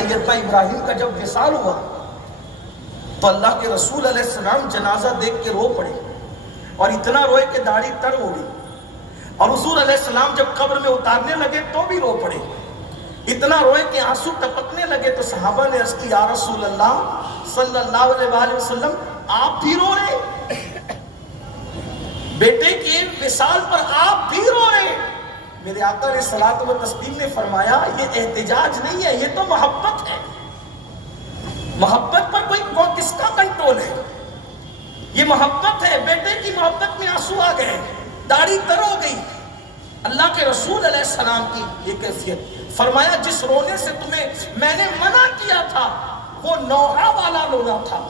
سیدنا ابراہیم کا جب وصال ہوا تو اللہ کے رسول علیہ السلام جنازہ دیکھ کے رو پڑے، اور اتنا روئے کہ داڑھی تر ہو گئی، اور حضور علیہ السلام جب قبر میں اتارنے لگے تو بھی رو پڑے، اتنا روئے کہ آنسو ٹپکنے لگے۔ تو صحابہ نے عرض کی یا رسول اللہ صلی اللہ علیہ وآلہ وسلم آپ بھی رو رہے، بیٹے کے وصال پر آپ بھی رو رہے؟ میرے آقا علیہ الصلوۃ والتسلیم نے فرمایا یہ احتجاج نہیں ہے، یہ تو محبت ہے۔ محبت پر کس کا کنٹرول ہے؟ یہ محبت ہے، بیٹے کی محبت میں آنسو آ گئے، داڑھی تر ہو گئی۔ اللہ کے رسول علیہ السلام کی یہ کیفیت، فرمایا جس رونے سے تمہیں میں نے منع کیا تھا وہ نوحہ والا رونا تھا،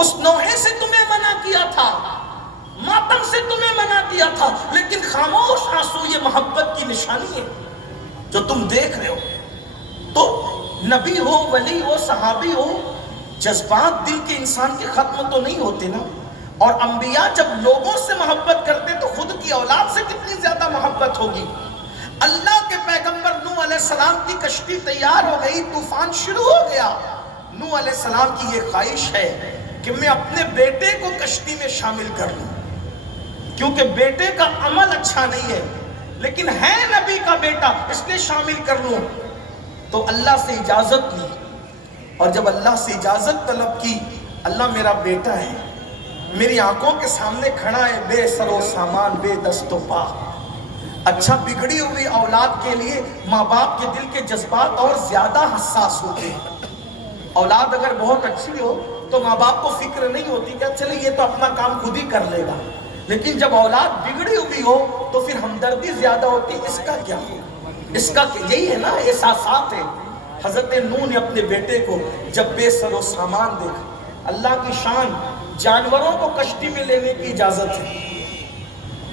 اس نوحے سے تمہیں منع کیا تھا، ماتم سے تمہیں منع کیا تھا، لیکن خاموش آنسو یہ محبت کی نشانی ہے جو تم دیکھ رہے ہو۔ تو نبی ہو، ولی ہو، صحابی ہو، جذبات دل کے انسان کے ختم تو نہیں ہوتے نا۔ اور انبیاء جب لوگوں سے محبت کرتے تو خود کی اولاد سے کتنی زیادہ محبت ہوگی۔ اللہ کے پیغمبر نوح علیہ السلام کی کشتی تیار ہو گئی، طوفان شروع ہو گیا، نوح علیہ السلام کی یہ خواہش ہے کہ میں اپنے بیٹے کو کشتی میں شامل کر لوں، کیونکہ بیٹے کا عمل اچھا نہیں ہے لیکن ہے نبی کا بیٹا، اس نے شامل کر لوں۔ تو اللہ سے اجازت لی، اور جب اللہ سے اجازت طلب کی، اللہ میرا بیٹا ہے، میری آنکھوں کے سامنے کھڑا ہے، بے سر و سامان، بے دست و پا۔ اچھا بگڑی ہوئی اولاد کے لیے ماں باپ کے دل کے جذبات اور زیادہ حساس ہوتے ہیں۔ اولاد اگر بہت اچھی ہو تو ماں باپ کو فکر نہیں ہوتی کہ چلے یہ تو اپنا کام خود ہی کر لے گا، لیکن جب اولاد بگڑی ہوئی ہو تو پھر ہمدردی زیادہ ہوتی، اس کا کیا ہو، اس کا کیا، یہی ہے نا احساسات ہے۔ حضرت نوح نے اپنے بیٹے کو جب بے سر و سامان دیکھا، اللہ کی شان، جانوروں کو کشتی میں لینے کی اجازت ہے،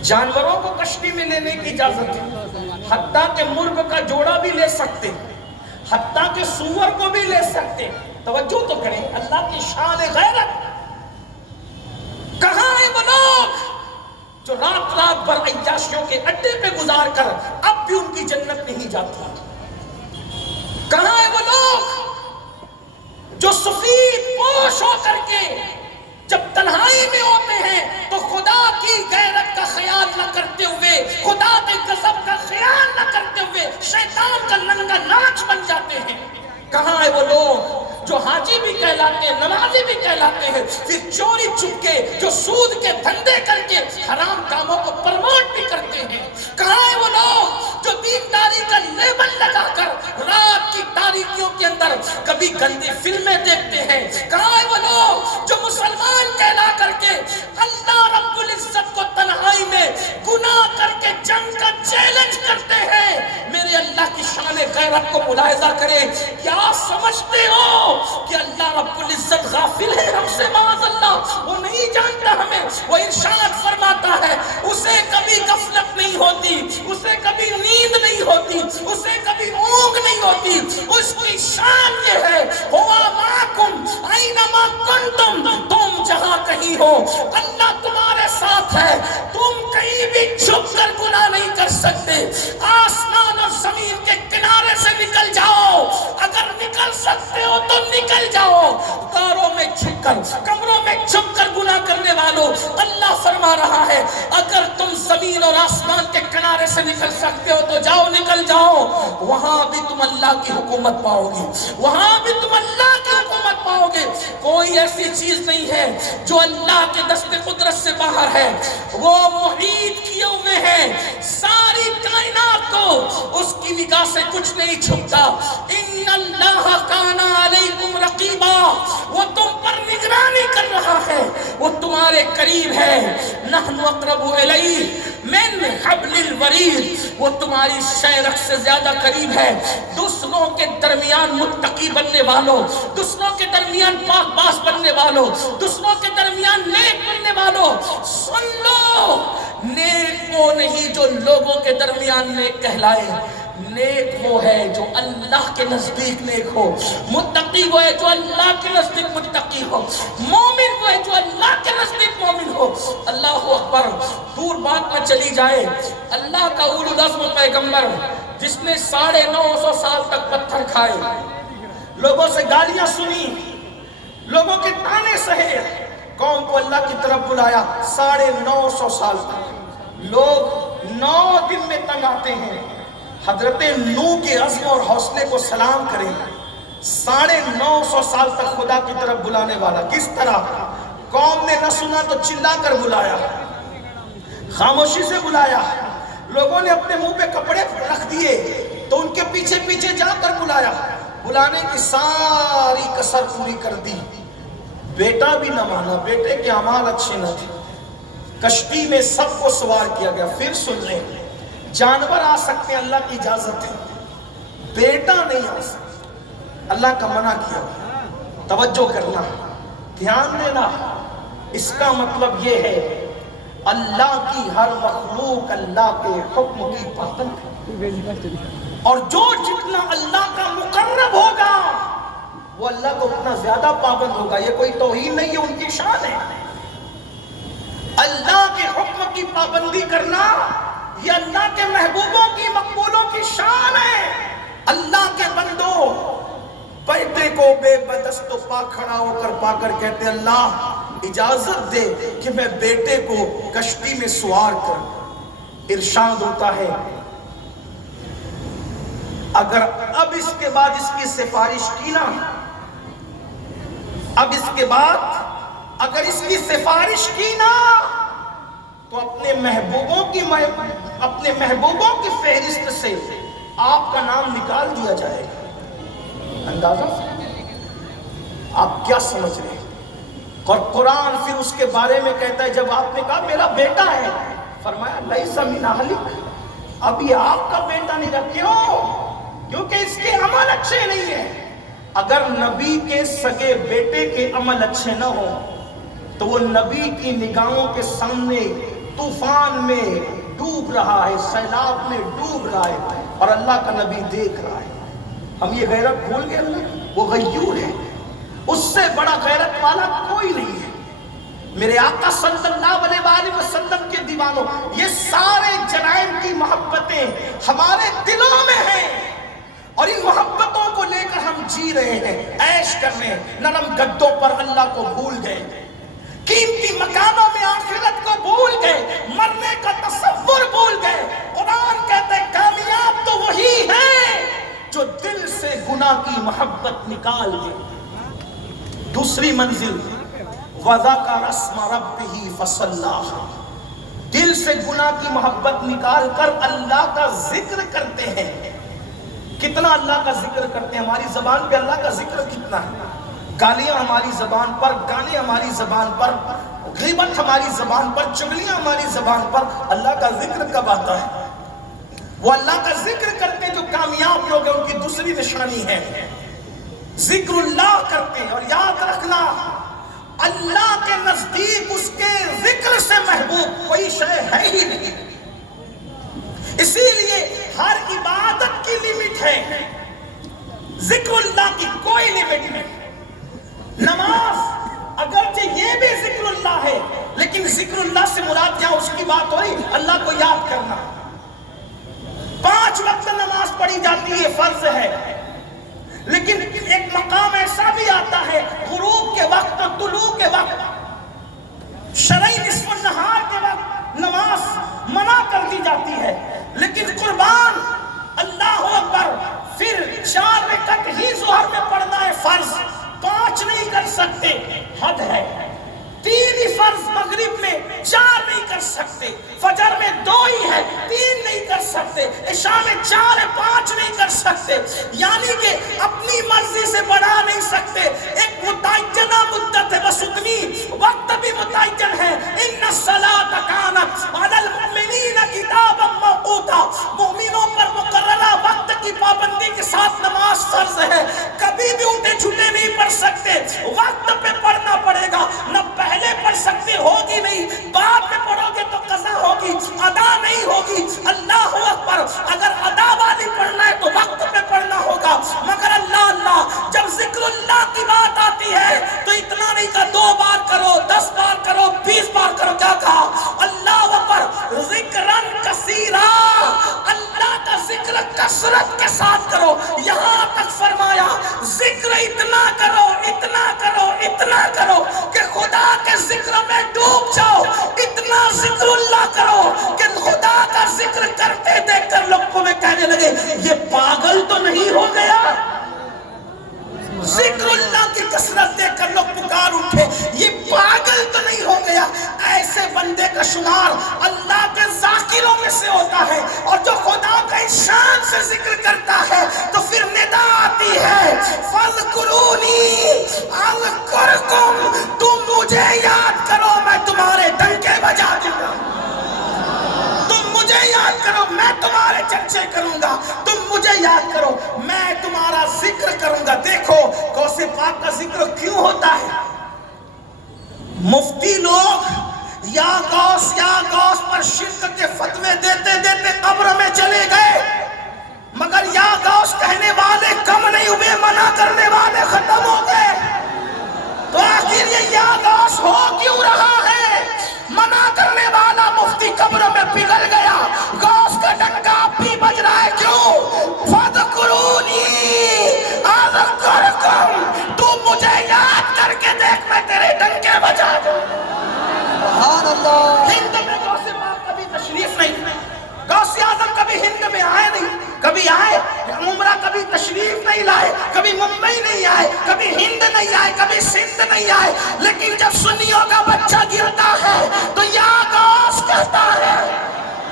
جانوروں کو کشتی میں لینے کی اجازت ہے، حتیٰ کہ مرغ کا جوڑا بھی لے سکتے، حتیٰ کہ سور کو بھی لے سکتے۔ توجہ تو کریں، اللہ کی شان غیرت۔ کہاں ہے وہ لوگ جو رات رات بھر عیاشیوں کے اڈے پہ گزار کر اب بھی ان کی جنت نہیں جاتی؟ کہاں ہے وہ لوگ جو سفید پوش ہو کر کے جب تنہائی میں ہوتے ہیں تو خدا کی غیرت کا خیال نہ کرتے ہوئے، خدا کے غضب کا خیال نہ کرتے ہوئے شیطان کا ننگا ناچ بن جاتے ہیں؟ کہاں ہے وہ لوگ جو حاجی بھی کہلاتے ہیں، نمازی بھی کہلاتے ہیں، پھر چوری چھپ کے جو سود کے دھندے کر کے حرام کاموں کو پروموٹ بھی کرتے ہیں؟ کہاں ہے وہ لوگ جو دینداری کا لیبل لگا کر رات کی تاریکیوں کے اندر کبھی گندی فلمیں دیکھتے ہیں؟ کہاں ہے وہ لوگ جو مسلمان کہلا کر کے اللہ رب العزت کو تنہائی میں گناہ کر کے جنگ کا چیلنج کرتے ہیں؟ میرے اللہ کی شان غیرت کو ملاحظہ کریں۔ کیا سمجھتے ہو کہ اللہ رب العزت غافل ہے ہم سے؟ معاذ اللہ، وہ نہیں جانتا ہمیں۔ وہ ارشاد فرماتا ہے اسے کبھی غفلت نہیں ہوتی، اسے کبھی نیند نہیں ہوتی، اسے کبھی اونگ نہیں ہوتی۔ اس کی شان یہ ہے ہوا معکم اینما کنتم، تم جہاں کہیں ہو اللہ تمہارے ساتھ ہے، تم کہیں بھی چھپ کر گناہ نہیں کر سکتے۔ آسمان اور زمین کے کنارے سے نکل جاؤ، اگر نکل سکتے ہو تو نکل جاؤ۔ غاروں میں چھپ کر، کمروں میں چھپ کر گناہ کرنے والوں، اللہ فرما رہا ہے اگر تم زمین اور آسمان کے کنارے سے نکل سکتے ہو تو جاؤ، نکل جاؤ۔ وہاں بھی تم اللہ کی حکومت پاؤ گے، وہاں بھی تم اللہ کی حکومت پاؤ گے۔ کوئی ایسی چیز نہیں ہے جو اللہ کے دست قدرت سے باہر ہے، وہ محیط کیے ہوئے ہیں ساری کائنات کو، اس کی نگاہ سے کچھ نہیں چھپتا۔ ان اللہ کان علیکم رقیبا، وہ تم پر نگرانی کر رہا ہے، وہ تمہارے قریب ہے۔ نحن اقرب الیہ من حبل الورید، وہ تمہاری شہرک سے زیادہ قریب ہے۔ دوسروں کے درمیان متقی بننے والوں، دوسروں کے درمیان پاک باز بننے والوں، دوسروں کے درمیان نیک بننے والوں، سن لو، نیک وہ نہیں جو لوگوں کے درمیان نیک کہلائے، نیک وہ ہے جو اللہ کے نزدیک نیک ہو، متقی وہ ہے جو اللہ کے نزدیک متقی ہو، مومن وہ ہے جو اللہ کے نزدیک مومن ہو۔ اللہ اکبر، دور بات نہ چلی جائے، اللہ کا اولو العزم پیغمبر جس نے 950 سال تک پتھر کھائے، لوگوں سے گالیاں سنی، لوگوں کے تانے سہے، قوم کو اللہ کی طرف بلایا، 950 سال تک لوگ 9 دن میں تنگ آتے ہیں۔ حضرت نوح کے عزم اور حوصلے کو سلام کریں، 950 سال تک خدا کی طرف بلانے والا، کس طرح قوم نے نہ سنا تو چلا کر بلایا، خاموشی سے بلایا، لوگوں نے اپنے منہ پہ کپڑے رکھ دیے تو ان کے پیچھے پیچھے جا کر بلایا، بلانے کی ساری کسر پوری کر دی، بیٹا بھی نہ مانا، بیٹے کے اعمال اچھے نہ تھے، کشتی میں سب کو سوار کیا گیا۔ پھر سن لیں، جانور آ سکتے ہیں، اللہ کی اجازت ہے، بیٹا نہیں آ سکتا، اللہ کا منع کیا۔ توجہ کرنا، دھیان دینا، اس کا مطلب یہ ہے اللہ کی ہر مخلوق اللہ کے حکم کی پابند ہے، اور جو جتنا اللہ کا مقرب ہوگا وہ اللہ کو اتنا زیادہ پابند ہوگا۔ یہ کوئی توہین نہیں ہے، ان کی شان ہے۔ اللہ کے حکم کی پابندی کرنا یہ اللہ کے محبوبوں کی مقبولوں کی شان ہے۔ اللہ کے بندو بیٹے کو بے بدست و پا کھڑا ہو کر پا کر کہتے اللہ اجازت دے کہ میں بیٹے کو کشتی میں سوار کر۔ ارشاد ہوتا ہے اگر اب اس کے بعد اس کی سفارش کی نا، اب اس کے بعد اگر اس کی سفارش کی نا تو اپنے محبوبوں کی فہرست سے آپ کا نام نکال دیا جائے گا۔ اندازہ آپ کیا سمجھ رہے ہیں؟ اور قرآن پھر اس کے بارے میں کہتا ہے، جب آپ نے کہا میرا بیٹا ہے، فرمایا لیس من اہلک، اب یہ آپ کا بیٹا نہیں رہا۔ کیوں؟ کیونکہ اس کے عمل اچھے نہیں ہیں۔ اگر نبی کے سگے بیٹے کے عمل اچھے نہ ہوں تو وہ نبی کی نگاہوں کے سامنے طوفان میں ڈوب رہا ہے، سیلاب میں ڈوب رہا ہے، اور اللہ کا نبی دیکھ رہا ہے۔ ہم یہ غیرت بھول گئے اللہ، وہ غیور ہے، اس سے بڑا غیرت والا کوئی نہیں ہے۔ میرے آقا صلی اللہ علیہ وآلہ وسلم کے دیوانوں، یہ سارے جرائم کی محبتیں ہمارے دلوں میں ہیں، اور ان محبتوں کو لے کر ہم جی رہے ہیں، عیش کر رہے ہیں، نرم گدوں پر اللہ کو بھول گئے، قیمتی مکانوں میں آخرت کو بھول گئے، مرنے کا تصور بھول گئے۔ قرآن کہتا ہے کامیاب تو وہی ہے جو دل سے گناہ کی محبت نکال دے۔ دوسری منزل وَذَكَرَ اسْمَ رَبِّهِ فَصَلَّىٰ، دل سے گناہ کی محبت نکال کر اللہ کا ذکر کرتے ہیں۔ کتنا اللہ کا ذکر کرتے ہیں؟ ہماری زبان پہ اللہ کا ذکر کتنا ہے؟ گالیاں ہماری زبان پر، گانے ہماری زبان پر، غیبت ہماری زبان پر، چغلیاں ہماری زبان پر، اللہ کا ذکر کب آتا ہے؟ وہ اللہ کا ذکر کرتے ہیں جو کامیاب لوگ ہیں، ان کی دوسری نشانی ہے ذکر اللہ کرتے ہیں۔ اور یاد رکھنا اللہ کے نزدیک اس کے ذکر سے محبوب کوئی شے ہے ہی نہیں، اسی لیے ہر عبادت کی لمٹ ہے، ذکر اللہ کی کوئی لمٹ نہیں۔ نماز اگرچہ یہ بھی ذکر اللہ ہے، لیکن ذکر اللہ سے مراد یہاں اس کی بات ہوئی اللہ کو یاد کرنا۔ 5 وقت نماز پڑھی جاتی ہے، فرض ہے، لیکن ایک مقام ایسا بھی آتا ہے غروب کے وقت، طلوع کے وقت، شرعی نصف النہار کے وقت نماز منع کر دی جاتی ہے، لیکن قربان اللہ اکبر پھر 4 رکعت ہی ظہر میں پڑھنا ہے فرض، 5 نہیں کر سکتے، حد ہے۔ 3 ہی فرض مغرب میں، 4 نہیں کر سکتے، فجر میں 2 ہی ہے، 3 نہیں کر سکتے، عشاء میں 4 ہے، 5 نہیں کر سکتے، یعنی کہ اپنی مرضی سے بڑھا نہیں سکتے۔ ایک متعینہ مدت ہے، بس اتنی، وقت بھی متعین ہے۔ ان الصلاۃ کانت علی المؤمنین کتابا موقوتا، مومنوں پر مقررہ وقت کی پابندی کے ساتھ نماز فرض ہے، کبھی بھی اٹھے چھٹے نہیں پڑھ سکتے، وقت پہ پڑھنا پڑے گا، نہ پہلے پڑھ سکتے، ہوگی نہیں، بعد میں پڑھو گے تو قضا ہوگی، ادا نہیں ہوگی۔ اللہ اکبر، اگر ادا والی پڑھنا ہے تو وقت پہ پڑھنا ہوگا، مگر اللہ جب ذکر اللہ کی بات آتی ہے تو اتنا نہیں کہ 2 بار کرو، 10 بار کرو، 20 بار کرو، کیا کہا؟ اللہ اکبر ذکرن کثیرا، اللہ کا ذکر کثرت کے ساتھ کرو. یہاں تک فرمایا ذکر اتنا کرو اتنا کرو اتنا کرو کہ خدا کے ذکر میں ڈوب جاؤ. اتنا ذکر اللہ کرو کہ خدا کا ذکر کرتے دیکھ کر لوگ تمہیں کہنے لگے یہ پاگل تو نہیں ہو گیا. ذکر اللہ کی کثرت دیکھ کر لوگ پکار اٹھے یہ پاگل تو نہیں ہو گیا. ایسے بندے کا شمار اللہ کے ذاکروں میں سے ہوتا ہے. اور جو خدا کا شان سے ذکر کرتا ہے تو پھر ندا آتی ہے فَاذْكُرُونِي أَذْكُرْكُمْ. تم مجھے یاد کرو میں تمہارے ڈنکے بجا دوں گا. تم مجھے یاد کرو میں تمہارے چرچے کروں گا. تم مجھے یاد کرو میں تمہارا ذکر کروں گا. دیکھو غوث پاک کا ذکر کیوں ہوتا ہے. مفتی لوگ یا غوث پر شرک کے فتوے دیتے دیتے قبر میں چلے گئے مگر یا غوث کہنے والے کم نہیں ہوئے منع کرنے والے ختم ہو گئے. تو آخر یہ یا غوث ہو کیوں رہا ہے. منع کرنے والا مفتی قبر میں پگھل گیا. غوث کا ڈنکا اب بھی بج رہا ہے. کیوں؟ فَاذْكُرُونِي أَذْكُرْكُمْ. تو مجھے یاد کر کے دیکھ میں تیرے ڈنکے بجا دوں. سبحان اللہ. ہند میں غوث پاک کبھی تشریف نہیں. غوث اعظم کبھی ہند میں آئے نہیں. کبھی آئے عمرہ کبھی تشریف نہیں لائے. کبھی ممبئی نہیں آئے. کبھی ہند نہیں آئے. کبھی سندھ نہیں آئے. لیکن جب سنیوں کا بچہ گرتا ہے تو یا غوث کہتا ہے.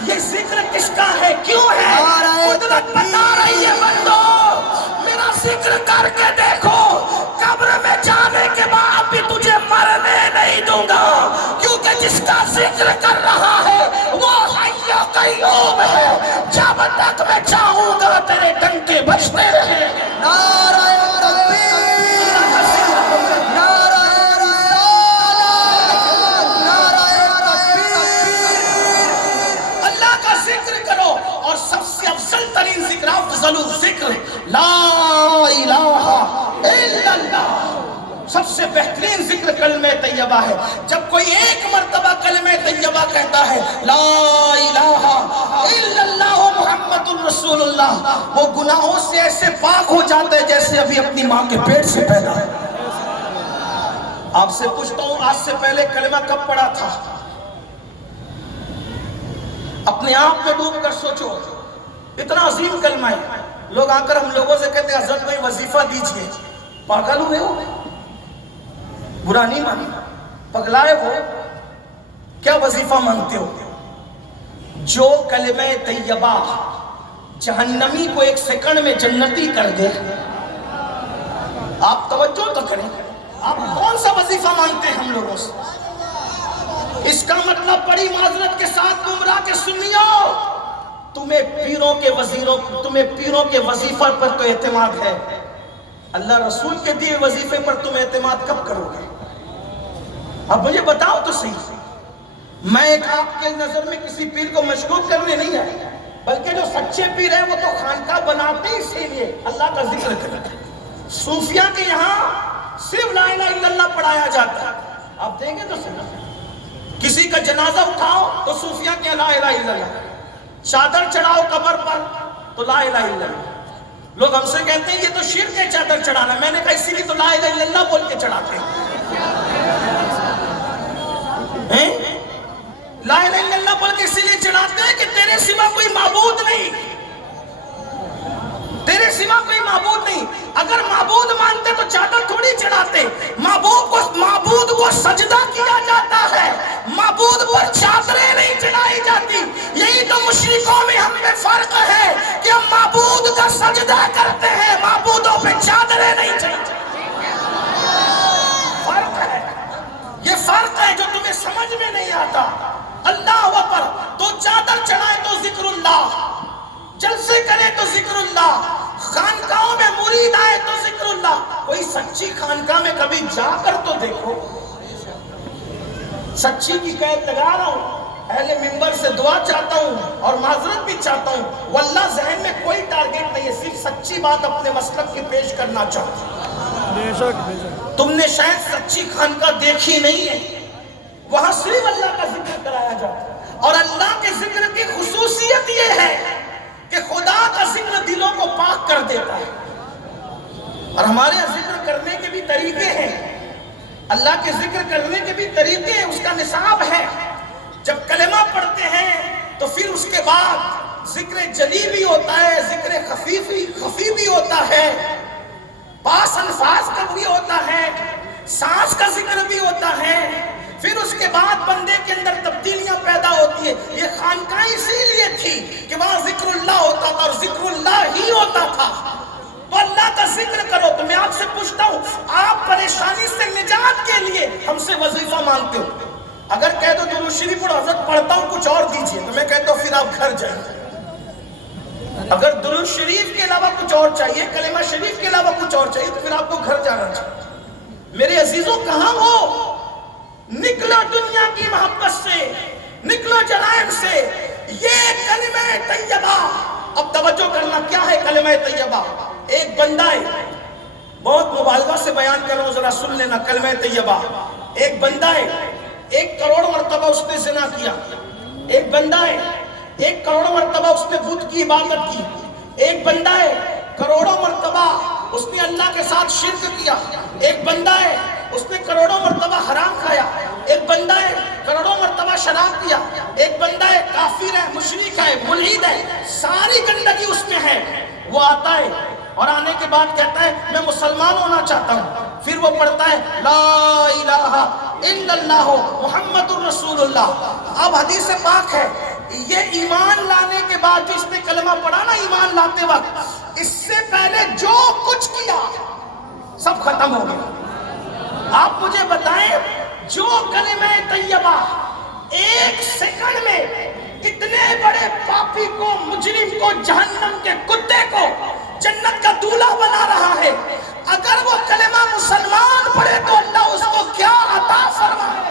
یہ ذکر کس کا ہے کیوں ہے. قدرت بتا رہی ہے بندو میرا ذکر کر کے دیکھو قبر میں جانے کے بعد بھی تجھے مرنے نہیں دوں گا. کیونکہ جس کا ذکر کر رہا ہے وہ حی و قیوم ہے. جب تک میں چاہوں گا تیرے ڈنکے بجتے رہے. نعرہ تکبیر نعرہ رسالت نعرہ تکبیر. اللہ کا ذکر کرو. اور سب سے افضل ترین ذکر افضل الذکر لا الہ الا اللہ. سب سے بہترین ذکر کلمہ طیبہ ہے. جب کوئی ایک مرتبہ کلمہ طیبہ کہتا ہے لا الہ الا اللہ محمد الرسول اللہ وہ گناہوں سے ایسے پاک ہو جاتا ہے جیسے ابھی اپنی ماں کے پیٹ سے پیدا ہے. آپ سے پوچھتا ہوں آج سے پہلے کلمہ کب پڑھا تھا. اپنے آپ میں ڈوب کر سوچو. اتنا عظیم کلمہ ہے. لوگ آ کر ہم لوگوں سے کہتے ہیں حضرت بھائی وظیفہ دیجئے. پاگل ہوئے ہو. برا نہیں مانی پگلائے ہو. کیا وظیفہ مانگتے ہو. جو کلمہ طیبہ جہنمی کو ایک سیکنڈ میں جنتی کر دے. آپ توجہ تو کریں. آپ کون سا وظیفہ مانگتے ہیں ہم لوگوں سے. اس کا مطلب بڑی معذرت کے ساتھ گمراہ کے سنیو تمہیں پیروں کے وظیفہ پر تو اعتماد ہے. اللہ رسول کے دیے وظیفے پر تم اعتماد کب کرو گے. اب مجھے بتاؤ تو صحیح. میں ایک آپ کے نظر میں کسی پیر کو مشکوک کرنے نہیں آیا بلکہ جو سچے پیر ہیں وہ تو خانقاہ بناتے اسی لیے اللہ کا ذکر کرتے. صوفیہ کے یہاں صرف لا الہ الا اللہ پڑھایا جاتا ہے. آپ دیں گے تو صحیح. کسی کا جنازہ اٹھاؤ تو صوفیہ کے لا الہ الا اللہ. چادر چڑھاؤ قبر پر تو لا الہ الا اللہ. لوگ ہم سے کہتے ہیں یہ تو شرک ہے چادر چڑھانا. میں نے کہا اسی لیے تو لا الہ الا اللہ بول کے چڑھاتے ہیں. لا الہ الا اللہ بول کے اسی لیے چڑھاتے ہیں کہ تیرے سوا کوئی معبود نہیں. تیرے سوا کوئی معبود نہیں. اگر معبود مانتے تو چادر تھوڑی چڑھاتے. معبود کو سجدہ کیا جاتا ہے. معبود پر چادریں نہیں چڑھائی جاتی. یہی تو مشرکوں میں ہم میں فرق ہے کہ ہم معبود کا سجدہ کرتے ہیں معبودوں پہ چادریں نہیں چڑھاتے. فرق ہے. یہ فرق ہے جو تمہیں سمجھ میں نہیں آتا. اللہ اکبر تو چادر چڑھائے تو ذکر اللہ. جلسے کرے تو ذکر اللہ. خانقاہوں میں مرید آئے تو ذکر اللہ. کوئی سچی خانقاہ میں کبھی جا کر تو دیکھو. سچی کی قید لگا رہا ہوں. اہل منبر سے دعا چاہتا ہوں اور معذرت بھی چاہتا ہوں. واللہ ذہن میں کوئی ٹارگٹ نہیں ہے. صرف سچی بات اپنے مسلک کی پیش کرنا چاہتا ہوں. تم نے شاید سچی خانقاہ دیکھی نہیں ہے. وہاں صرف اللہ کا ذکر کرایا جاتا ہے. اور اللہ کے ذکر کی خصوصیت یہ ہے کہ خدا کا ذکر دلوں کو پاک کر دیتا ہے. اور ہمارے یہاں ذکر کرنے کے بھی طریقے ہیں، اللہ کے ذکر کرنے کے بھی طریقے ہیں، اس کا نصاب ہے. جب کلمہ پڑھتے ہیں تو پھر اس کے بعد ذکر جلی بھی ہوتا ہے، ذکر خفی بھی ہوتا ہے، پاس الفاظ کا بھی ہوتا ہے، سانس کا ذکر بھی ہوتا ہے. پھر اس کے بعد بندے کے اندر تبدیلیاں پیدا ہوتی ہیں. یہ خانقاہ اسی لیے تھی کہ وہاں ذکر اللہ ہوتا تھا اور ذکر اللہ ہی ہوتا تھا. تو اللہ کا ذکر کرو. تو میں آپ سے پوچھتا ہوں، آپ پریشانی سے نجات کے لیے ہم سے وظیفہ مانگتے ہو. اگر کہہ دو درود شریف پڑھو، حضرت پڑھتا ہوں کچھ اور دیجئے، تو میں کہتا ہوں پھر آپ گھر جائیں. اگر درود شریف کے علاوہ کچھ اور چاہیے، کلمہ شریف کے علاوہ کچھ اور چاہیے، تو پھر آپ کو گھر جانا چاہیے. میرے عزیزوں، کہاں ہو؟ نکلو دنیا کی محبت سے، نکلو جرائم سے. یہ کلمہ طیبہ، اب توجہ کرنا، کیا ہے کلمہ طیبہ؟ ایک بندہ ہے، بہت مبالغہ سے بیان کر رہا ہوں، ذرا سن لینا. کلمہ طیبہ، ایک بندہ ہے 1 کروڑ مرتبہ اس نے زنا کیا. ایک بندہ ہے 1 کروڑ مرتبہ اس نے بت کی عبادت کی. ایک بندہ ہے کروڑوں مرتبہ اس نے اللہ کے ساتھ شرک کیا. ایک بندہ ہے اس نے کروڑوں مرتبہ حرام کھایا. ایک بندہ ہے کروڑوں مرتبہ شراب پیا. ایک بندہ ہے کافر ہے، مشرک ہے، ملحد ہے، ساری گندگی اس میں ہے. وہ آتا ہے اور آنے کے بعد کہتا ہے میں مسلمان ہونا چاہتا ہوں. پھر وہ پڑھتا ہے لا الہ الا اللہ محمد الرسول اللہ. اب حدیث پاک ہے، یہ ایمان لانے کے بعد جو اس نے کلمہ پڑھا نا، ایمان لاتے وقت، اس سے پہلے جو کچھ کیا سب ختم ہو گیا. آپ مجھے بتائیں، جو کلمہ طیبہ 1 سیکنڈ میں اتنے بڑے پاپی کو، مجرم کو، جہنم کے کتے کو جنت کا دولہا بنا رہا ہے، اگر وہ کلمہ مسلمان پڑھے تو اللہ اس کو کیا عطا فرمائے.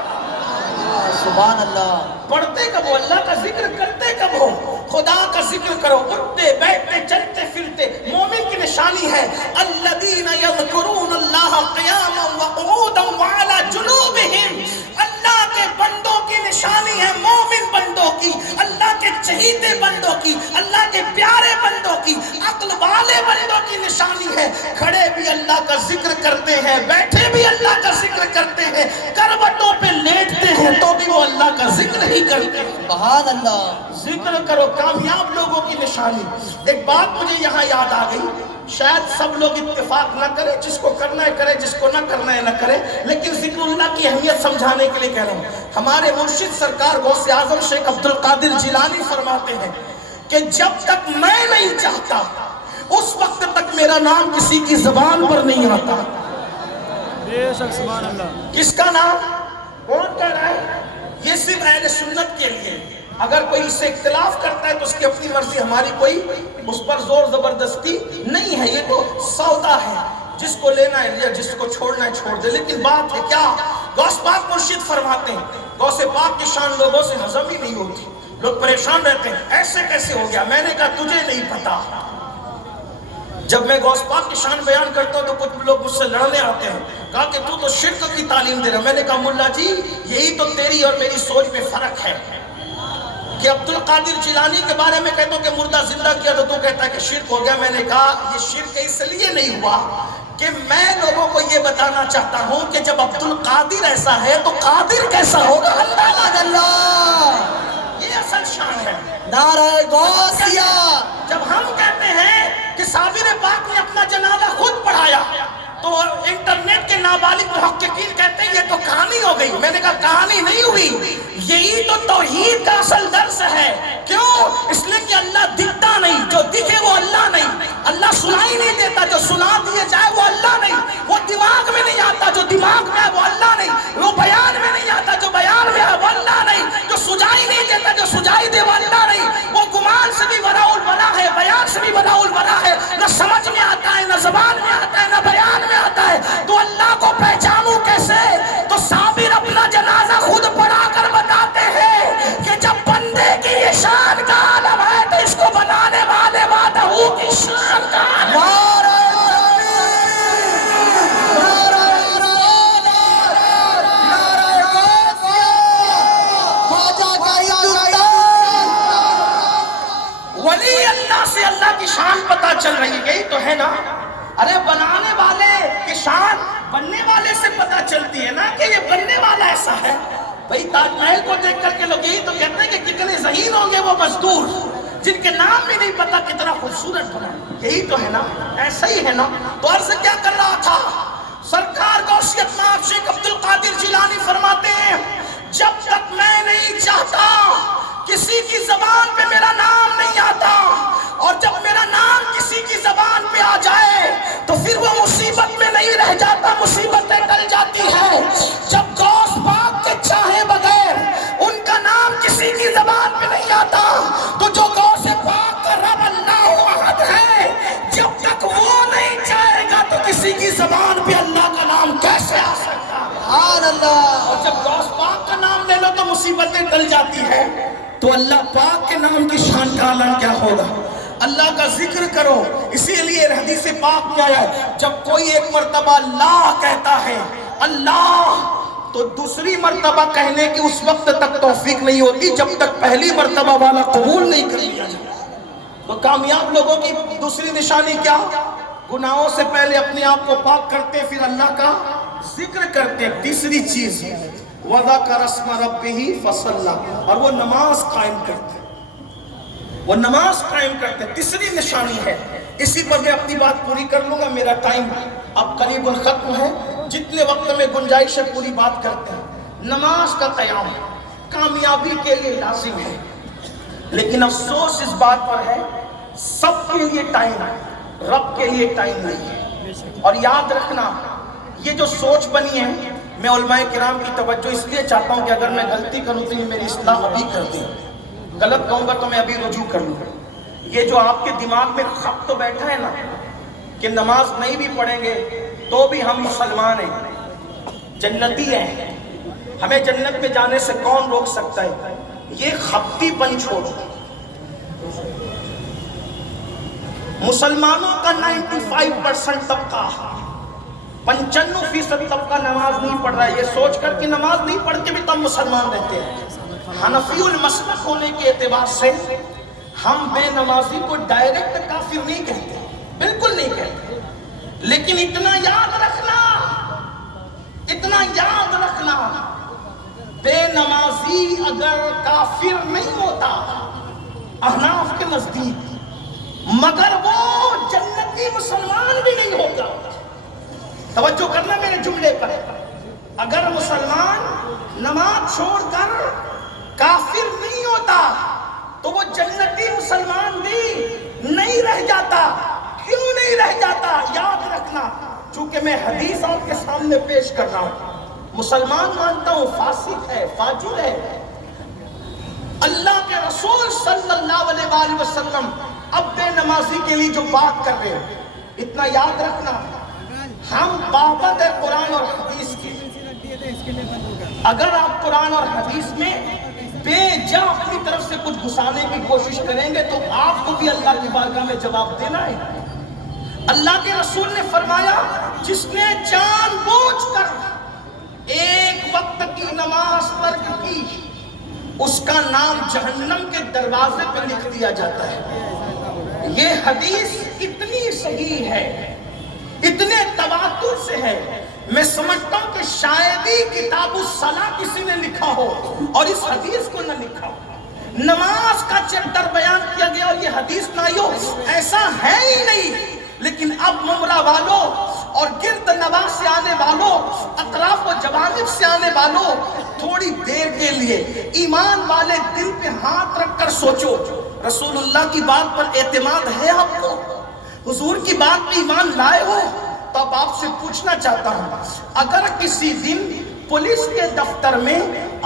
سبحان اللہ. پڑھتے کب ہو؟ اللہ کا ذکر کرتے کب ہو؟ خدا کا ذکر کرو، اٹھتے بیٹھتے چلتے پھرتے. مومن کی نشانی ہے الذین یذکرون اللہ قیاما وقعودا وعلی جنوبہم. اللہ کے بندوں کی نشانی ہے، مومن بندوں کی، اللہ کے چہیتے بندوں کی، اللہ کے پیارے بندوں کی، عقل والے بندوں کی نشانی ہے. کھڑے بھی اللہ کا ذکر کرتے ہیں، بیٹھے بھی اللہ کا ذکر کرتے ہیں، کروٹوں پہ لیٹتے ہیں تو بھی وہ اللہ کا ذکر ہی کرتے ہیں. سبحان اللہ. ذکر کرو، کامیاب لوگوں کی نشانی. ایک بات مجھے یہاں یاد آ گئی، شاید سب لوگ اتفاق نہ کریں، جس کو کرنا ہے کرے، جس کو نہ کرنا ہے نہ کرے، لیکن ذکر اللہ کی اہمیت سمجھانے کے لیے کہہ رہا ہوں. ہمارے مرشد سرکار غوث اعظم شیخ عبد القادر جیلانی فرماتے ہیں کہ جب تک میں نہیں چاہتا اس وقت تک میرا نام کسی کی زبان پر نہیں آتا. بے شک سبحان اللہ. کس کا نام؟ کون کہہ رہا ہے؟ یہ صرف اہل سنت کے لیے. اگر کوئی اس سے اختلاف کرتا ہے تو اس کی اپنی مرضی، ہماری کوئی اس پر زور زبردستی نہیں ہے. یہ تو سودا ہے، جس کو لینا ہے لیا، جس کو چھوڑنا ہے چھوڑ دے. لیکن بات ہے کیا؟ غوث پاک مرشد فرماتے ہیں غوث پاک کی شان لوگوں سے ہضم ہی نہیں ہوتی. لوگ پریشان رہتے ہیں ایسے کیسے ہو گیا. میں نے کہا تجھے نہیں پتا. جب میں غوث پاک کی شان بیان کرتا ہوں تو کچھ لوگ مجھ سے لڑنے آتے ہیں، کہا کہ تو شرک کی تعلیم دے رہا. میں نے کہا ملا جی یہی تو تیری اور میری سوچ میں فرق ہے کہ عبد القادر جیلانی کے بارے میں کہتا ہوں کہ مردہ زندہ کیا تو کہتا ہے کہ شرک ہو گیا. میں نے کہا یہ شرک اس لیے نہیں ہوا کہ میں لوگوں کو یہ بتانا چاہتا ہوں کہ جب عبد القادر ایسا ہے تو قادر کیسا ہوگا. اللہ اللہ، یہ اصل شان ہے. نعرہ غوثیہ. جب ہم کہتے ہیں کہ صابر پاک نے اپنا جنازہ خود پڑھایا تو انٹرنیٹ کے نابالغ محققین کہتے ہیں یہ تو کہانی ہو گئی. میں نے کہا کہانی نہیں ہوئی، یہی تو توحید کا اصل درس ہے. کیوں؟ اس لیے کہ اللہ دکھتا نہیں، جو دکھے وہ اللہ نہیں. اللہ سنائی نہیں دیتا، جو سنا دیے جائے وہ اللہ نہیں. وہ دماغ میں نہیں آتا، جو دماغ میں ہے وہ اللہ نہیں. وہ بیان میں نہیں آتا، جو بیان میں ہے وہ اللہ نہیں. جو سجائی نہیں دیتا، جو سجائی دے وہ اللہ نہیں. وہ گمان سے بھی وراء الوراء ہے، بیان سے بھی وراء الوراء ہے. نہ سمجھ میں آتا ہے، نہ زبان میں آتا ہے، نہ بیان میں آتا ہے. تو اللہ کو پہچانوں کیسے؟ تو صابر اپنا جنازہ خود پڑھا کر بتاتے ہیں کہ جب بندے کی یہ شان کا عالم ہے تو اس کو بنانے والے وحدہ کی شان کا عالم ہے. ولی اللہ پتہ چلتی ہے نا کہ یہ بننے والا ایسا ہے. بھئی تاج محل کو دیکھ کر کے لوگ یہی تو کہتے ہیں کہ کتنے ذہین ہوں گے وہ مزدور جن کے نام بھی نہیں پتا کتنا خوبصورت بنا. یہی تو ہے نا, ایسا ہی ہے نا. تو عرض کیا کر رہا تھا, سرکار غوثیت مآب شیخ عبد القادر جیلانی فرماتے ہیں جب تک میں نہیں چاہتا کسی کی زبان پہ میرا نام نہیں آتا, اور جب میرا نام کسی کی زبان پہ آ جائے تو پھر وہ مصیبت میں نہیں رہ جاتا, مصیبتیں ٹل جاتی ہیں. جب غوث پاک کے چاہے بغیر ان کا نام کسی کی زبان پہ نہیں آتا تو جو غوث پاک کا رب اللہ احد ہے, جب تک وہ نہیں چاہے گا تو کسی کی زبان پہ اللہ کا نام کیسے آ سکتا. سبحان اللہ. اور جب غوث پاک کا نام لے لو تو مصیبتیں ٹل جاتی ہیں. تو اللہ پاک کے نام کی شان کا اعلان کیا ہوگا, اللہ کا ذکر کرو. اسی لیے حدیث پاک میں آیا ہے جب کوئی ایک مرتبہ اللہ کہتا ہے اللہ, تو دوسری مرتبہ کہنے کی اس وقت تک توفیق نہیں ہوتی جب تک پہلی مرتبہ والا قبول نہیں کر لیا جائے. تو کامیاب لوگوں کی دوسری نشانی کیا, گناہوں سے پہلے اپنے آپ کو پاک کرتے پھر اللہ کا ذکر کرتے. تیسری چیز وَذَكَرَ اسْمَ رَبِّهِ فَصَلَّى, اور وہ نماز قائم کرتے, وہ نماز قائم کرتے. تیسری نشانی ہے. اسی پر میں اپنی بات پوری کر لوں گا, میرا ٹائم اب قریب ختم ہے. جتنے وقت میں گنجائش ہے پوری بات کرتے ہیں. نماز کا قیام کامیابی کے لیے لازم ہے, لیکن افسوس اس بات پر ہے سب کے لیے ٹائم ہے, رب کے لیے ٹائم نہیں ہے. اور یاد رکھنا یہ جو سوچ بنی ہے, میں علماء کرام کی توجہ اس لیے چاہتا ہوں کہ اگر میں غلطی کروں تو یہ میری اصلاح ابھی کر دیں, غلط کہوں گا تو میں ابھی رجوع کر لوں. یہ جو آپ کے دماغ میں خط تو بیٹھا ہے نا کہ نماز نہیں بھی پڑھیں گے تو بھی ہم مسلمان ہیں, جنتی ہیں, ہمیں جنت میں جانے سے کون روک سکتا ہے, یہ خپتی پن چھوڑو. مسلمانوں کا 95% طبقہ 95% طبقہ نماز نہیں پڑھ رہا ہے. یہ سوچ کر کہ نماز نہیں پڑھ کے بھی تم مسلمان رہتے ہیں. حنفی المسلک ہونے کے اعتبار سے ہم بے نمازی کو ڈائریکٹ کافر نہیں کہتے, بالکل نہیں کہتے, لیکن اتنا یاد رکھنا بے نمازی اگر کافر نہیں ہوتا احناف کے نزدیک, مگر وہ جنتی مسلمان بھی نہیں ہوتا. توجہ کرنا میرے جملے پر. اگر مسلمان نماز چھوڑ کر کافر نہیں ہوتا تو وہ جنتی مسلمان بھی نہیں رہ جاتا. کیوں نہیں رہ جاتا, یاد رکھنا, چونکہ میں حدیث آپ کے سامنے پیش کر رہا ہوں. مسلمان مانتا ہوں فاسق ہے, فاجر ہے. اللہ کے رسول صلی اللہ علیہ وآلہ وسلم اب بے نمازی کے لیے جو بات کر رہے ہیں, اتنا یاد رکھنا, ہم پابند ہے قرآن اور حدیث کے. اگر آپ قرآن اور حدیث میں بے جا اپنی طرف سے کچھ گھسانے کی کوشش کریں گے تو آپ کو بھی اللہ کی بارگاہ میں جواب دینا ہے. اللہ کے رسول نے فرمایا جس نے جان بوجھ کر ایک وقت کی نماز ترک کی اس کا نام جہنم کے دروازے پہ لکھ دیا جاتا ہے. یہ حدیث اتنی صحیح ہے, اتنے تواتر سے ہے, میں سمجھتا ہوں کہ شاید ہی کتاب الصلاۃ کسی نے لکھا ہو اور اس حدیث کو نہ لکھا ہو. نماز کا چیپٹر بیان کیا گیا اور یہ حدیث نہ ہو, ایسا ہے ہی نہیں. لیکن اب ممرہ والوں اور گرد نواح سے آنے والوں, اطراف و جوانب سے آنے والوں, تھوڑی دیر کے لیے ایمان والے دل پہ ہاتھ رکھ کر سوچو, رسول اللہ کی بات پر اعتماد ہے آپ کو, حضور کی بات پہ ایمان لائے ہو؟ تو اب آپ سے پوچھنا چاہتا ہوں, اگر کسی دن پولیس کے دفتر میں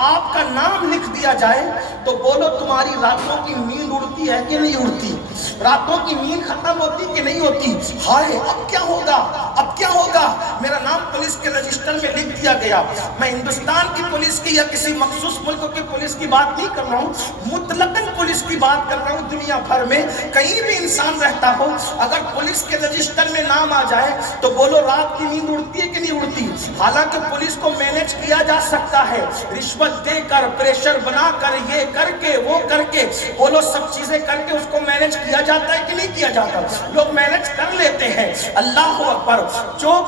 آپ کا نام لکھ دیا جائے تو بولو تمہاری راتوں کی نیند اڑتی ہے کہ نہیں اڑتی, راتوں کی نیند ختم ہوتی کہ نہیں ہوتی؟ ہائے اب کیا ہوگا, اب کیا ہوگا, میرا نام پولیس کے رجسٹر میں لکھ دیا گیا. میں ہندوستان کی پولیس کی یا کسی مخصوص ملک کی پولیس کی بات نہیں کر رہا ہوں, مطلقاً پولیس کی بات کر رہا ہوں. دنیا بھر میں کہیں بھی انسان رہتا ہو, اگر پولیس کے رجسٹر میں نام آ جائے تو بولو رات کی نیند اڑتی ہے کہ نہیں اڑتی؟ حالانکہ پولیس کو مینج کیا جا سکتا ہے, رشوت دے کر, پریشر بنا کر, یہ کر کے, وہ کر کے, بولو سب چیزیں کر کے اس کو مینج کیا جاتا ہے کہ نہیں کیا جاتا؟ لوگ مینج کر لیتے ہیں. اللہ اکبر, جو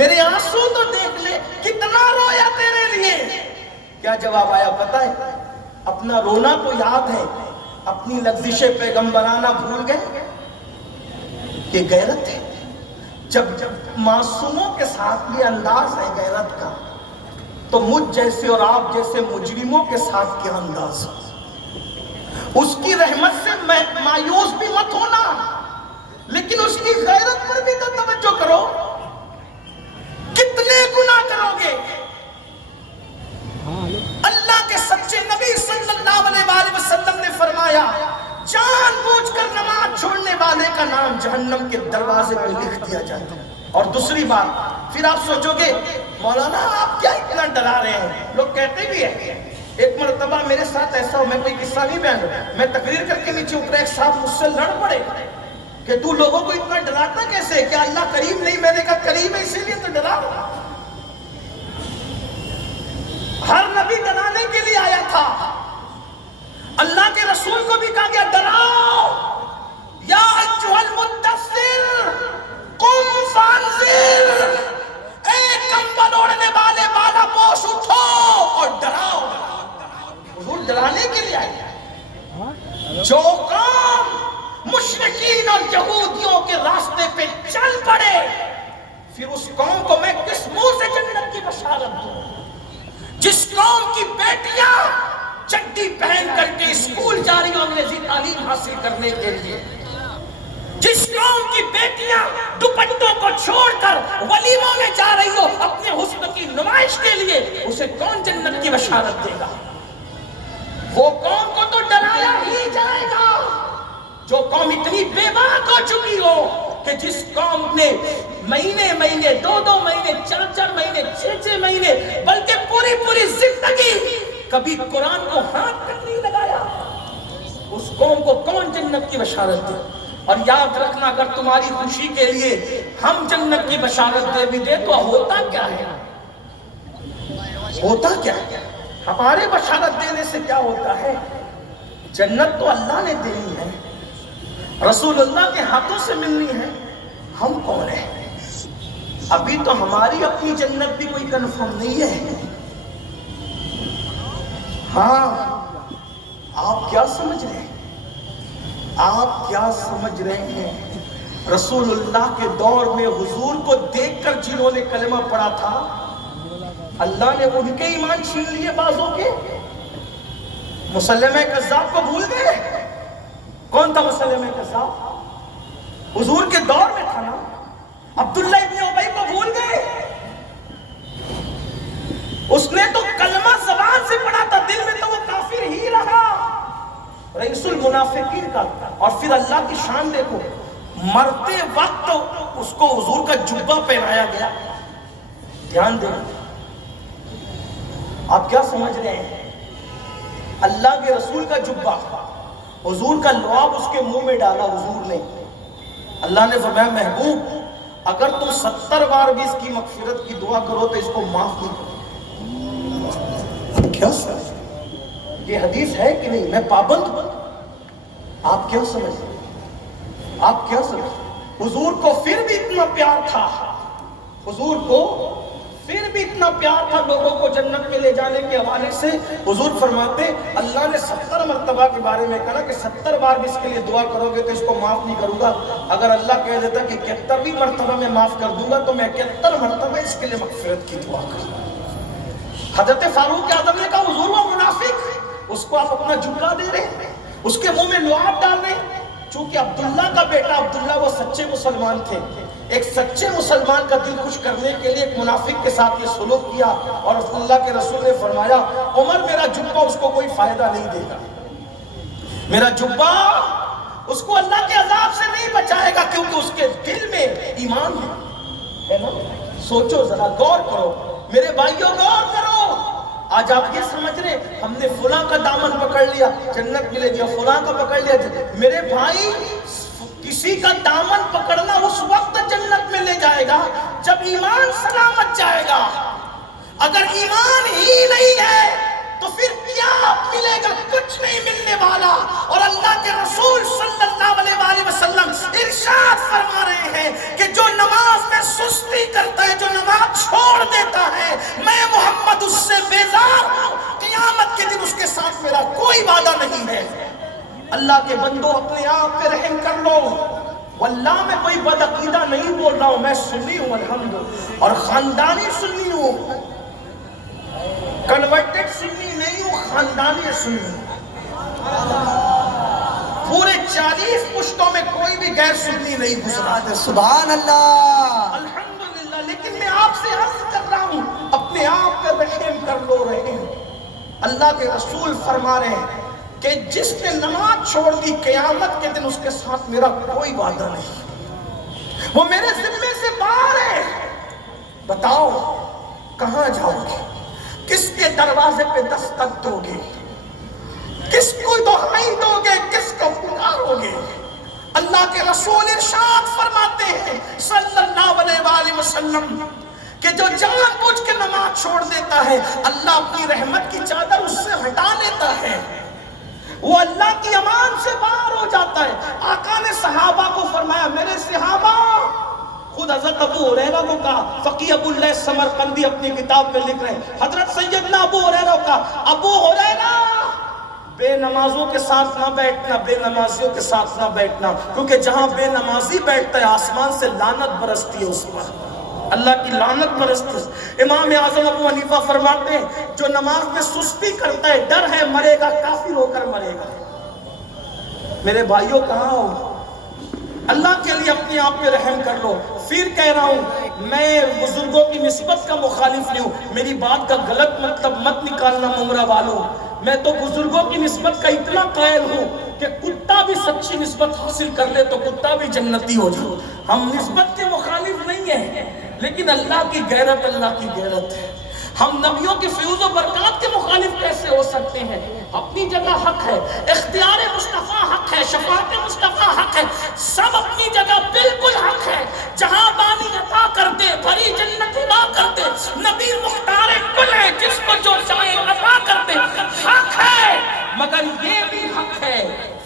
میرے آنسو تو دیکھ لے کتنا رویا تیرے لیے. کیا جواب آیا پتہ ہے؟ اپنا رونا تو یاد ہے, اپنی لغزش پیغمبرانہ بھول گئے. کہ غیرت ہے, جب معصوموں کے ساتھ یہ انداز ہے غیرت کا, تو مجھ جیسے اور آپ جیسے مجرموں کے ساتھ کیا انداز ہے. اس کی رحمت سے مایوس بھی مت ہونا, لیکن اس کی غیرت پر بھی تو توجہ کرو. کتنے گناہ کرو گے؟ اللہ کے سچے نبی صلی اللہ علیہ وآلہ وسلم نے فرمایا, جان بوجھ کر نماز چھوڑنے والے کا نام جہنم کے دروازے پہ لکھ دیا جاتا ہے. اور دوسری بات, پھر آپ سوچو گے مولانا آپ کیا اتنا ڈرا رہے ہیں؟ لوگ کہتے بھی ہیں. ایک مرتبہ میرے ساتھ ایسا ہو, میں کوئی قصہ نہیں بیان کرتا, میں تقریر کر کے نیچے اترا, ایک صاحب مجھ سے لڑ پڑے کہ تو لوگوں کو اتنا ڈراتا کیسے؟ کیا اللہ کریم نہیں؟ میں نے کہا کریم ہے اسی لیے تو ڈرا رہا. ہر نبی ڈرانے کے لیے آیا تھا. اللہ کے رسول کو بھی کہا گیا ڈراؤ, یا ایھا المدثر قم فانذر, اے کمبل اوڑھنے والے بالا پوش اٹھو اور ڈراؤ. حضور ڈرانے کے لیے آئے. جو قوم مشرکین اور یہودیوں کے راستے پہ چل پڑے, پھر اس قوم کو میں کس منہ سے جنت کی بشارت دوں؟ جس قوم کی بیٹیاں چڈی پہن کر کے اسکول جا رہی ہوں انگریزی تعلیم حاصل کرنے کے لیے, جس قوم کی بیٹیاں دوپٹوں کو چھوڑ کر ولیموں میں جا رہی ہو اپنے حسن کی نمائش کے لیے, اسے کون جنت کی بشارت دے گا؟ وہ قوم کو تو ڈرایا ہی جائے گا جو قوم اتنی بے باک ہو چکی ہو کہ جس قوم نے مہینے مہینے, 2 مہینے, 4 مہینے, 6 مہینے, بلکہ پوری زندگی کبھی قرآن کو ہاتھ تک نہیں لگایا, اس قوم کو کون جنت کی بشارت دے؟ اور یاد رکھنا, اگر تمہاری خوشی کے لیے ہم جنت کی بشارت دے بھی دے تو ہوتا کیا ہے؟ ہوتا کیا ہے؟ ہمارے بشارت دینے سے کیا ہوتا ہے؟ جنت تو اللہ نے دینی ہے, رسول اللہ کے ہاتھوں سے ملنی ہے. ہم کون ہیں؟ ابھی تو ہماری اپنی جنت بھی کوئی کنفرم نہیں ہے. ہاں, آپ کیا سمجھ رہے ہیں؟ آپ کیا سمجھ رہے ہیں؟ رسول اللہ کے دور میں حضور کو دیکھ کر جنہوں نے کلمہ پڑھا تھا, اللہ نے ان کے ایمان چھین لیے بعضوں کے. مسلمہ کذاب کو بھول گئے؟ کون تھا مسلمہ کذاب؟ حضور کے دور میں تھا نا. عبداللہ ابن ابی کو بھول گئے؟ اس نے تو کلمہ زبان سے پڑھا تھا, دل میں تو وہ کافر ہی رہا, رئیس المنافقین کا. اور پھر اللہ کی شان دیکھو, مرتے وقت اس کو حضور کا جبہ پہنایا گیا. دھیان دیں, آپ کیا سمجھ رہے ہیں؟ اللہ کے رسول کا جبہ, حضور کا لعاب اس کے منہ میں ڈالا حضور نے. اللہ نے فرمایا محبوب اگر تم 70 بار بھی اس کی مغفرت کی دعا کرو تو اس کو معاف نہیں کرو. کیا سمجھ, یہ حدیث ہے کہ نہیں؟ میں پابند ہوں. آپ کیا سمجھ, آپ کیا سمجھ؟ حضور کو پھر بھی اتنا پیار تھا, حضور کو پھر بھی اتنا پیار تھا لوگوں کو جنت میں لے جانے کے حوالے سے. حضور فرماتے اللہ نے 70 مرتبہ کے بارے میں کہا کہ 70 بار بھی اس کے لیے دعا کرو گے تو اس کو معاف نہیں کروں گا. اگر اللہ کہہ دیتا کہ 71ویں مرتبہ میں معاف کر دوں گا تو میں 71 مرتبہ اس کے لیے مغفرت کی دعا کروں. حضرت فاروق اعظم نے کہا حضور وہ منافق, اس کو آپ اپنا جھکا دے رہے ہیں, اس کے منہ میں لعاب ڈال رہے ہیں. چونکہ عبداللہ کا بیٹا عبداللہ وہ سچے مسلمان تھے, ایک سچے مسلمان کا دل خوش کرنے کے لیے ایک منافق کے ساتھ یہ سلوک کیا, اور اللہ کے رسول نے فرمایا عمر میرا جبہ اس کو کوئی فائدہ نہیں دے گا, میرا جبہ اس کو اللہ کے عذاب سے نہیں بچائے گا, کیونکہ اس کے دل میں ایمان ہے نا. سوچو ذرا, غور کرو میرے بھائیوں, غور کرو. آج آپ یہ سمجھ رہے ہم نے فلاں کا دامن پکڑ لیا جنت ملے گی, فلاں کا پکڑ لیا. میرے بھائی کسی کا دامن پکڑنا اس وقت جنت میں لے جائے گا جب ایمان سلامت جائے گا. اگر ایمان ہی نہیں ہے تو پھر کیا ملے گا؟ کچھ نہیں ملنے والا. اور اللہ کے رسول صلی اللہ علیہ وآلہ وسلم ارشاد فرما رہے ہیں کہ جو نماز میں سستی کرتا ہے, جو نماز اللہ کے بندوں اپنے آپ پہ رحم کر لو. واللہ میں کوئی بدعقیدہ نہیں بول رہا ہوں، میں سنی ہوں الحمدللہ، اور خاندانی سنی ہوں، کنورٹڈ سنی نہیں ہوں، خاندانی سنی ہوں. پورے 40 پشتوں میں کوئی بھی غیر سنی نہیں گزرا. سبحان اللہ. الحمدللہ. لیکن میں آپ سے عرض کر رہا ہوں اپنے آپ پہ رحم کر لو. رحم. اللہ کے رسول فرما رہے ہیں کہ جس نے نماز چھوڑ دی قیامت کے دن اس کے ساتھ میرا کوئی وعدہ نہیں، وہ میرے ذمے سے باہر ہے. بتاؤ کہاں جاؤ گے؟ کس کے دروازے پہ دستک دو گے؟ کس کو دہائی دو گے؟ کس کو پکارو گے؟ اللہ کے رسول ارشاد فرماتے ہیں صلی اللہ علیہ وآلہ وسلم کہ جو جان بوجھ کے نماز چھوڑ دیتا ہے اللہ اپنی رحمت کی چادر اس سے ہٹا لیتا ہے، وہ اللہ کی امان سے باہر ہو جاتا ہے. آقا نے صحابہ کو فرمایا میرے صحابہ، خود حضرت ابو ہریرہ کو کہا، فقی ابو اللہ سمرقندی اپنی کتاب میں لکھ رہے ہیں، حضرت سیدنا ابو ہریرہ کو کہا ابو ہریرہ بے نمازوں کے ساتھ نہ بیٹھنا، بے نمازیوں کے ساتھ نہ بیٹھنا، کیونکہ جہاں بے نمازی بیٹھتا ہے آسمان سے لعنت برستی ہے، اس پر اللہ کی لعنت برستی ہے. امام اعظم ابو حنیفہ فرماتے ہیں جو نماز میں سستی کرتا ہے ڈر ہے مرے گا کافر ہو کر مرے گا. میرے بھائیوں کہاں ہو؟ اللہ کے لیے اپنے آپ پہ رحم کر لو. پھر کہہ رہا ہوں میں بزرگوں کی نسبت کا مخالف نہیں ہوں، میری بات کا غلط مطلب مت نکالنا ممرہ والوں. میں تو بزرگوں کی نسبت کا اتنا قائل ہوں کہ کتا بھی سچی نسبت حاصل کر لے تو کتا بھی جنتی ہو جائے. ہم نسبت کے مخالف نہیں ہیں، لیکن اللہ کی غیرت اللہ کی غیرت ہے. ہم نبیوں کے فیوز و برکات کے مخالف کیسے ہو سکتے ہیں؟ اپنی جگہ حق ہے، اختیار مصطفیٰ حق ہے، شفاعت مصطفیٰ حق ہے، سب اپنی جگہ بالکل حق ہے. جہاں بانی عطا کرتے بھری جنت عطا کرتے، نبی مختار کل ہے، جس کو جو چاہے عطا کرتے، حق ہے. مگر یہ بھی حق ہے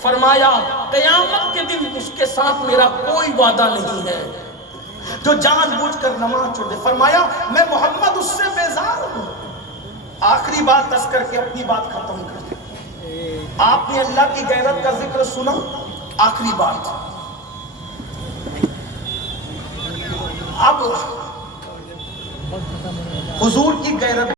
فرمایا قیامت کے دن اس کے ساتھ میرا کوئی وعدہ نہیں ہے جو جان بوجھ کر نماز چھوڑ دے. فرمایا میں محمد اس سے بیزار ہوں. آخری بات دس کر کے اپنی بات ختم کر دیں. آپ نے اللہ کی غیرت کا ذکر سنا، آخری بات اب حضور کی غیرت